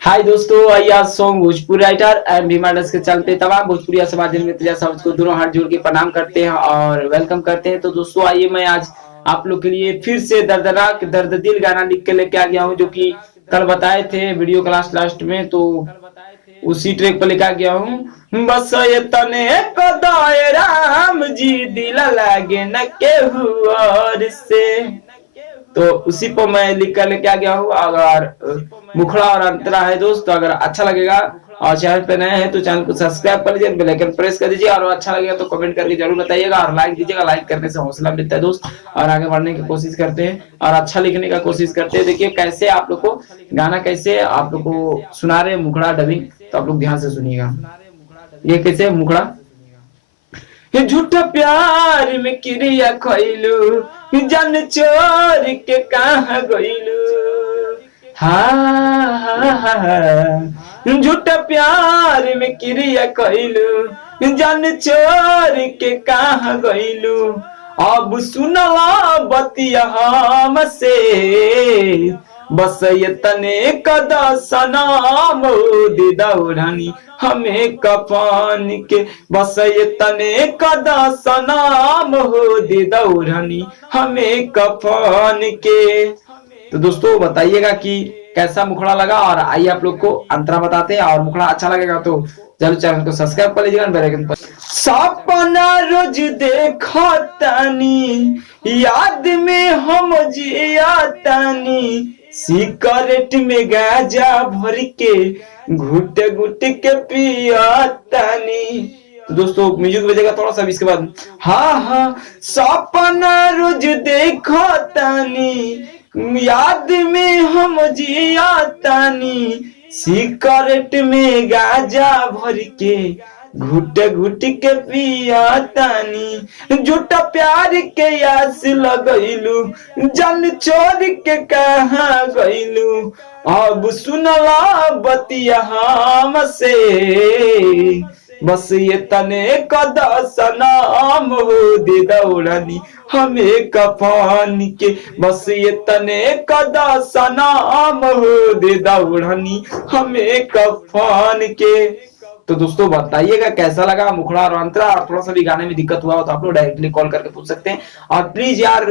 हाय दोस्तों, आइए आज सॉन्ग भोजपुरी राइटर एंड भीमाडस के चैनल पे तमाम भोजपुरी समाज में समाज को दोनों हाथ जोड़ के प्रणाम करते हैं और वेलकम करते हैं। तो दोस्तों आइए मैं आज आप लोग के लिए फिर से दर्दनाक दर्द दिल गाना लिख के लेके आ गया हूँ, जो कि कल बताए थे वीडियो क्लास लास्ट में। तो उसी ट्रैक पर लेकर गया हूँ। बस ये तने कदाए राम जी दिल लागे न केहू और से, तो उसी पर मैं लिख कर लेके आ गया हूँ। अगर मुखड़ा और अंतरा है दोस्त, तो अगर अच्छा लगेगा और चैनल पे नए हैं तो चैनल को सब्सक्राइब कर लीजिए, बेल आइकन प्रेस कर दीजिए और अच्छा लगेगा तो कमेंट करके जरूर बताइएगा और लाइक दीजिएगा। लाइक करने से हौसला मिलता है दोस्त, और आगे बढ़ने की कोशिश करते हैं और अच्छा लिखने का कोशिश करते हैं। देखिए कैसे आप लोग को गाना कैसे आप लोग को सुना रहे मुखड़ा डबिंग, तो आप लोग ध्यान से सुनिएगा। ये कैसे मुखड़ा झूठा प्यार में क्रिया खैलू, जन चोर के कहाँ गईलू। झूठा प्यार में क्रिया खैलू, जन चोर के कहाँ गईलू। अब सुनला बतिया हमसे, बस ये तने कदा सनाम दे दौड़ानी हमें कफान के। बस ये तने कदा सनाम हो दे दौड़ानी हमें कफान के। तो दोस्तों बताइएगा कि कैसा मुखड़ा लगा, और आइए आप लोग को अंतरा बताते हैं। और मुखड़ा अच्छा लगेगा तो जरूर चैनल को सब्सक्राइब कर लीजिएगा, बेल आइकन पर। सपना रोज देखा तानी, याद में हम जिया तानी, सिगरेट में गांजा भर के घुट घुट के पिया तानी। तो दोस्तों म्यूजिक बजेगा थोड़ा सा इसके बाद। हाँ सपना रोज देखो तानी, याद में हम जिया तानी, सिगरेट में गांजा भर के घुट घुट के पिया तानी। झूठा प्यार के आस लगैलू, जन छोड़ के कहाँ गईलू। अब सुनला बतिया हमसे, बस ये तने कदा सनाम हो दे दौड़ानी हमें कफान के। बस ये तने कदा सनाम हो दे दौड़ानी हमें कफान के। तो दोस्तों बताइएगा कैसा लगा मुखड़ा और अंतरा, और थोड़ा सा भी गाने में दिक्कत हुआ हो तो आप लोग डायरेक्टली कॉल करके पूछ सकते हैं। और प्लीज यार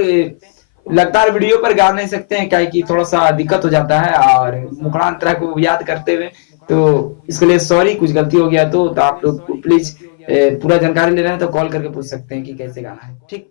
लगातार वीडियो पर गा नहीं सकते हैं, क्या कि थोड़ा सा दिक्कत हो जाता है और मुखड़ा अंतरा को याद करते हुए, तो इसके लिए सॉरी, कुछ गलती हो गया तो आप लोग प्लीज पूरा जानकारी ले रहे हैं तो कॉल करके पूछ सकते हैं कि कैसे गाना है। ठीक।